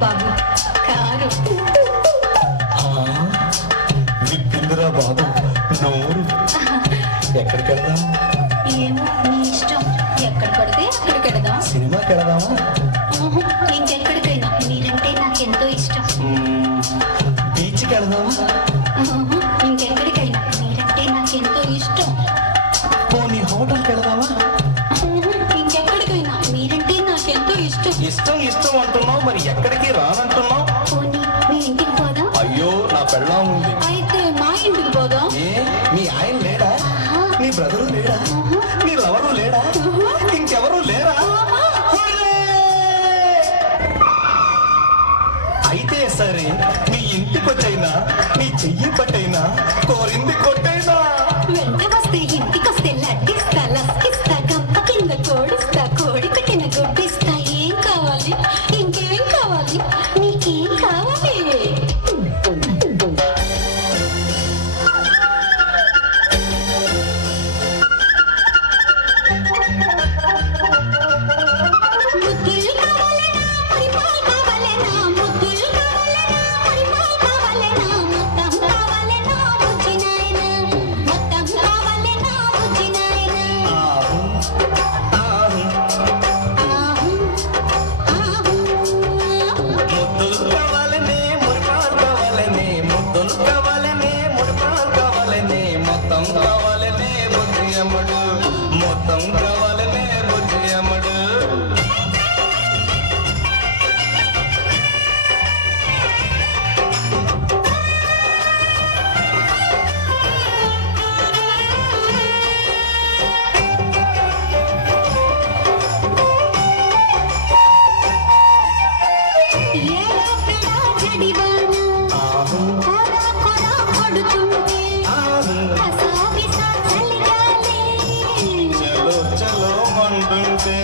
బాబు car. విప్పిందిరా బాబు నోరు. ఎక్కడికి వెళ్దాం? ఏమో నీ ఇష్టం. ఎక్కడ పడితే అక్కడికి వెళదాం. సినిమాకి వెళదామా? ఇంకెక్కడికైనా. మీరంటే నాకెంతో ఇష్టం. బీచ్కి వెళదామా? ఇంకెక్కడికైనా. మీరంటే నాకెంతో ఇష్టం. పోనీ హోటల్కి వెళదామా? ఇంకెక్కడికైనా. మీరంటే నాకెంతో ఇష్టం. ఇష్టం ఇష్టం అంటున్నావు, మరి ఎక్కడికి రానంటున్నావు? పోనీ మీ ఇంటికి పోదాం. అయ్యో నా పెళ్ళాం ఉంది. అయితే మా ఇంటికి పోదాం. ఏ నీ ఆయన లేడా? నీ బ్రదరు లేడా? నీ లవరు లేడా? ఇంకెవరు లేరా? అయితే సరే, నీ ఇంటికొచ్చైనా నీ చెయ్యి పట్టైనా కోరింది కొట్టైనా వెంట వస్తే ఇంటికొస్తే లడ్డిస్తా, లస్కిస్తా, గంప కింద కోడిస్తా, కోడి పెట్టిన గుడ్డిస్తా. ఏం కావాలి? ఇంకేం కావాలి? నీకేం కావాలి? ముద్దులు కావాలనా, పరిమళ కావాలనా, ముద్దులు కావాలనా, పరిమళ కావాలనా, మొత్తం కావాలనా బుజ్జి నాయనా, మొత్తం కావాలనా బుజ్జి నాయనా. ఆహు ఆహు ఆహు ఆహు ముద్దులు కావాలనే మురిపాలు కావాలనే, ముద్దులు కావాలనే మురిపాలు కావాలనే, మొత్తం కావాలనే బుద్ధి అమ్మడు, మొత్తం కావాలనే బుద్ధి అమ్మడు. ఏడా పెడా జడివాన ఆహు కొరా కొరా పడుతుంటే ఆహు కసావిసా చలిగాలి. చలో చలో మంటుంటే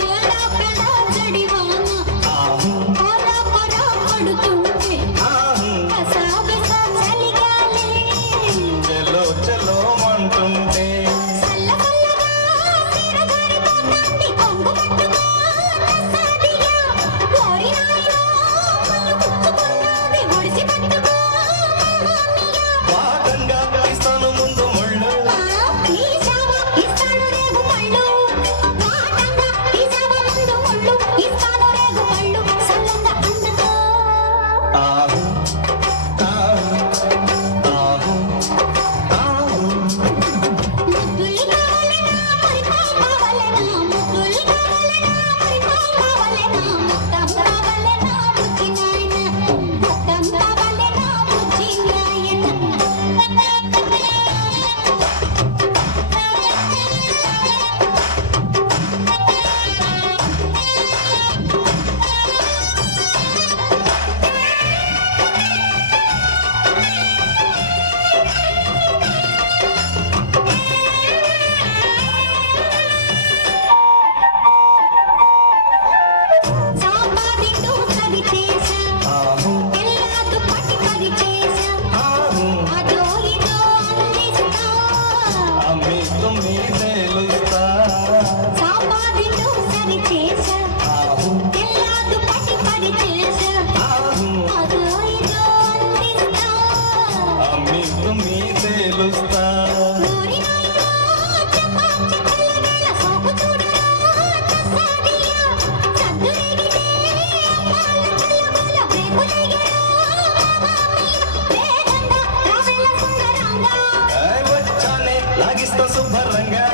ఏడా పెడా జడివాన ఆహు కొరా కొరా పడుతుంటే ఆహు కసావిసా చలిగాలి. చలో చలో మంటుంటే చల్ల చల్లగా తీరజారిపోతాంది కొంగు పట్టుకో నసాదియా. ఓరి నాయనా ముళ్ళు గుచ్చుకున్నది ఒడిసి పట్టుకో మామయ్య. పాఠంగా ఇస్తాను ముందు ముళ్ళు. నీ చావ ఇస్తాను రేగు పళ్ళు. వాటంగా ఈ చావ ముందు ముళ్ళు. ఇస్తాను రేగు పళ్ళు సల్లంగా అందుకో. ఆహు ఆహు ఆహు ఆహు ముద్దులు కావాలనా, పరిమళ కావాలనా, ముద్దులు కావాలనా, పరిమళ కావాలనా, మొత్తం కావాలనా బుజ్జి నాయనా, మొత్తం కావాలనా బుజ్జి నాయనా. సాంబాదిండు కవి చేసా, ఆహు ఎల్లాదు పట్టి కవి చేసా, ఆహు అదో ఇదో అందిస్తా. అమ్మి తుమ్మి తేలుస్తా. సాంబాదిండు కవి చేసా, ఆహు ఎల్లాదు పట్టి కవి చేసా, ఆహు అదో ఇదో అందిస్తా. అమ్మి తుమ్మి తేలుస్తా. ఓరి నాయనా చపాతి చల్లగాల సోకు చూడరా నసాదియా. సద్దు రేగితే అమ్మాళ్ళ చల్లగాల వేపులేగిరా మామయ్య. వేగంగా రావెల సుందరంగా. వచ్చానే లాగిస్తా శుభ్రంగా.